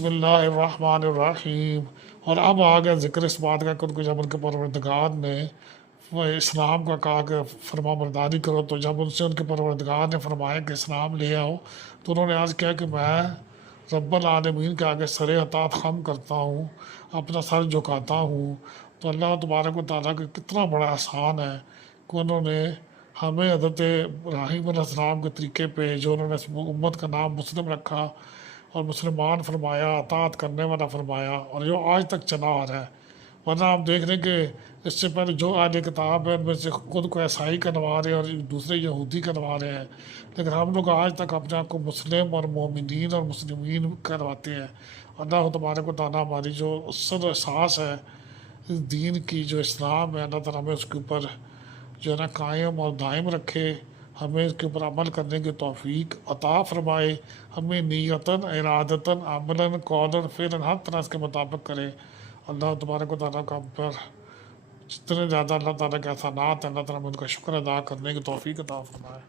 بسم اللہ الرحمن الرحیم۔ اور اب آ گیا ذکر اس بات کا کہ جب ان کے پروردگار نے وہ اسلام کا کہا کہ فرما برداری کرو، تو جب ان سے ان کے پروردگار نے فرمایا کہ اسلام لے آؤ، تو انہوں نے عرض کیا کہ میں رب العالمین کے آگے سر اطاعت خم کرتا ہوں، اپنا سر جھکاتا ہوں۔ تو اللہ تبارک و تعالیٰ کا کتنا بڑا احسان ہے کہ انہوں نے ہمیں حضرت ابراہیم علیہ السلام کے طریقے پہ، جو انہوں نے اس امت کا نام مسلم رکھا اور مسلمان فرمایا، اطاعت کرنے والا فرمایا، اور جو آج تک چلا آ رہا ہے۔ ورنہ آپ دیکھ رہے ہیں کہ اس سے پہلے جو اہل کتاب ہے ان میں سے خود کو عیسائی کروا رہے ہیں اور دوسرے یہودی کروا رہے ہیں، لیکن ہم لوگ آج تک اپنے آپ کو مسلم اور مومنین اور مسلمین کرواتے ہیں۔ اللہ تبارک و تعالیٰ ہماری جو اصل احساس ہے اس دین کی، جو اسلام ہے، اللہ تعالیٰ ہمیں اس کے اوپر جو ہے نا قائم اور دائم رکھے، ہمیں اس کے اوپر عمل کرنے کی توفیق عطا فرمائے، ہمیں نیتاً ارادتاً عملاً قولاً فعلاً ہر طرح اس کے مطابق کرے۔ اللہ تبارک و تعالیٰ کا ہم پر جتنے زیادہ اللہ تعالیٰ کے احسانات ہیں، اللہ تعالیٰ ہمیں ان کا شکر ادا کرنے کی توفیق عطا فرمائے۔